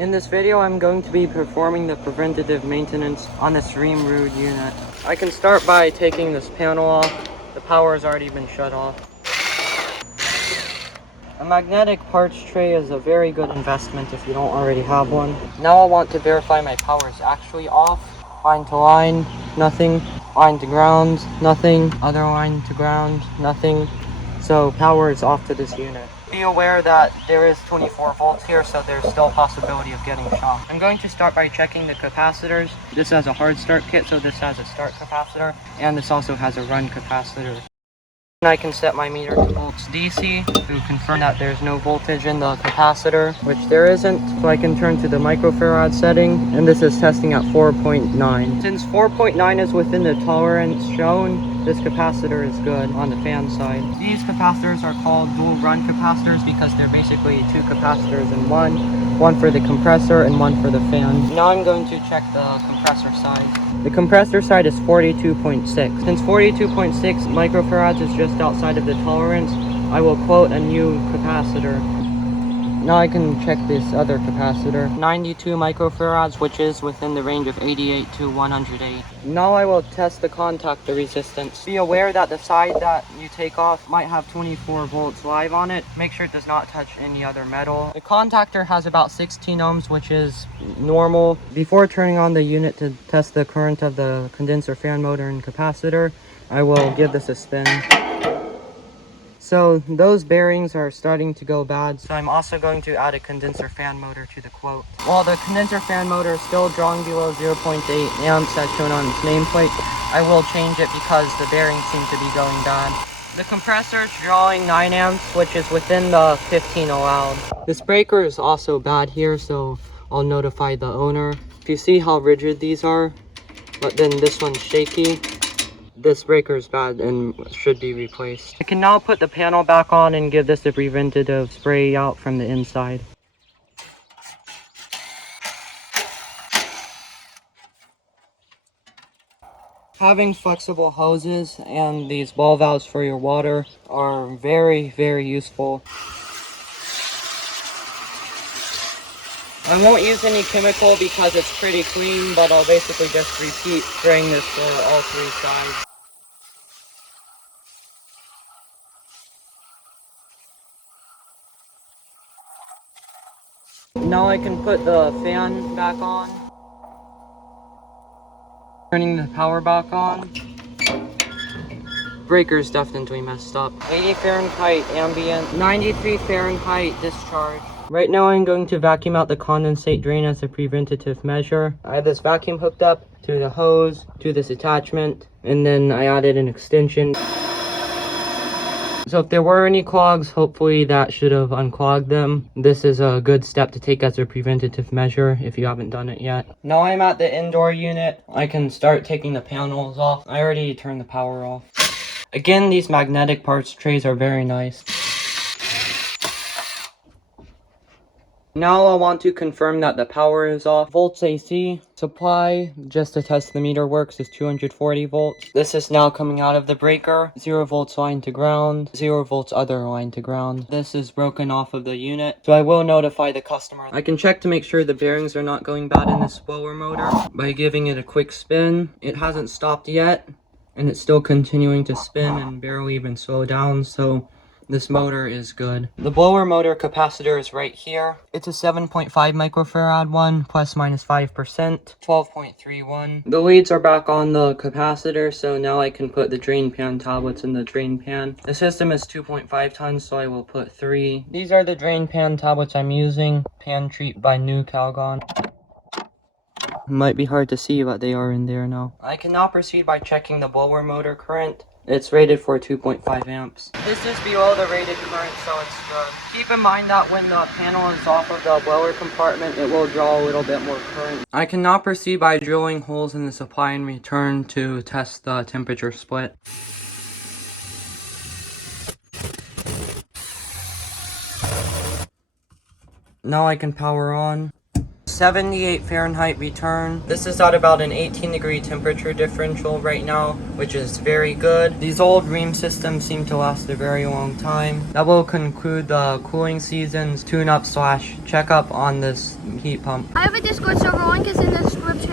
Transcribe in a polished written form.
In this video, I'm going to be performing the preventative maintenance on this Rheem Ruud unit. I can start by taking this panel off. The power has already been shut off. A magnetic parts tray is a very good investment if you don't already have one. Now I want to verify my power is actually off. Line to line, nothing. Line to ground, nothing. Other line to ground, nothing. So power is off to this unit. Be aware that there is 24 volts here, so there's still a possibility of getting shocked. I'm going to start by checking the capacitors. This has a hard start kit, so this has a start capacitor, and this also has a run capacitor. I can set my meter to volts DC to confirm that there's no voltage in the capacitor, which there isn't. So I can turn to the microfarad setting, and this is testing at 4.9. Since 4.9 is within the tolerance shown, this capacitor is good on the fan side. These capacitors are called dual run capacitors because they're basically two capacitors in one for the compressor and one for the fan. Now I'm going to check the compressor side. The compressor side is 42.6. Since 42.6 microfarads is just outside of the tolerance, I will quote a new capacitor. Now I can check this other capacitor, 92 microfarads, which is within the range of 88 to 108. Now I will test the contactor resistance. Be aware that the side that you take off might have 24 volts live on it. Make sure it does not touch any other metal. The contactor has about 16 ohms, which is normal. Before turning on the unit to test the current of the condenser fan motor and capacitor, I will give this a spin. So those bearings are starting to go bad, so I'm also going to add a condenser fan motor to the quote. While the condenser fan motor is still drawing below 0.8 amps as shown on its nameplate, I will change it because the bearings seem to be going bad. The compressor is drawing 9 amps, which is within the 15 allowed. This breaker is also bad here, so I'll notify the owner. If you see how rigid these are, but then this one's shaky, this breaker is bad and should be replaced. I can now put the panel back on and give this a preventative spray out from the inside. Having flexible hoses and these ball valves for your water are very, very useful. I won't use any chemical because it's pretty clean, but I'll basically just repeat spraying this for all three sides. Now I can put the fan back on. Turning the power back on. Breaker's definitely messed up. 80 Fahrenheit ambient, 93 Fahrenheit discharge. Right now I'm going to vacuum out the condensate drain as a preventative measure. I have this vacuum hooked up to the hose, to this attachment, and then I added an extension. So if there were any clogs, hopefully that should have unclogged them. This is a good step to take as a preventative measure if you haven't done it yet. Now I'm at the indoor unit. I can start taking the panels off. I already turned the power off. Again, these magnetic parts trays are very nice. Now I want to confirm that the power is off. Volts AC supply, just to test the meter works, is 240 volts. This is now coming out of the breaker. 0 volts line to ground, 0 volts other line to ground. This is broken off of the unit, so I will notify the customer. I can check to make sure the bearings are not going bad in this blower motor by giving it a quick spin. It hasn't stopped yet, and it's still continuing to spin and barely even slow down, so this motor is good. The blower motor capacitor is right here. It's a 7.5 microfarad one, plus minus 5%, 12.31. The leads are back on the capacitor, so now I can put the drain pan tablets in the drain pan. The system is 2.5 tons, so I will put 3. These are the drain pan tablets I'm using. Pan Treat by New Calgon. Might be hard to see, but they are in there now. I can now proceed by checking the blower motor current. It's rated for 2.5 amps. This is below the rated current, so it's good. Keep in mind that when the panel is off of the blower compartment, it will draw a little bit more current. I can now proceed by drilling holes in the supply and return to test the temperature split. Now I can power on. 78 Fahrenheit return. This is at about an 18-degree temperature differential right now, which is very good. These old Rheem systems seem to last a very long time. That will conclude the cooling season's tune-up / checkup on this heat pump. I have a Discord server, link is in the description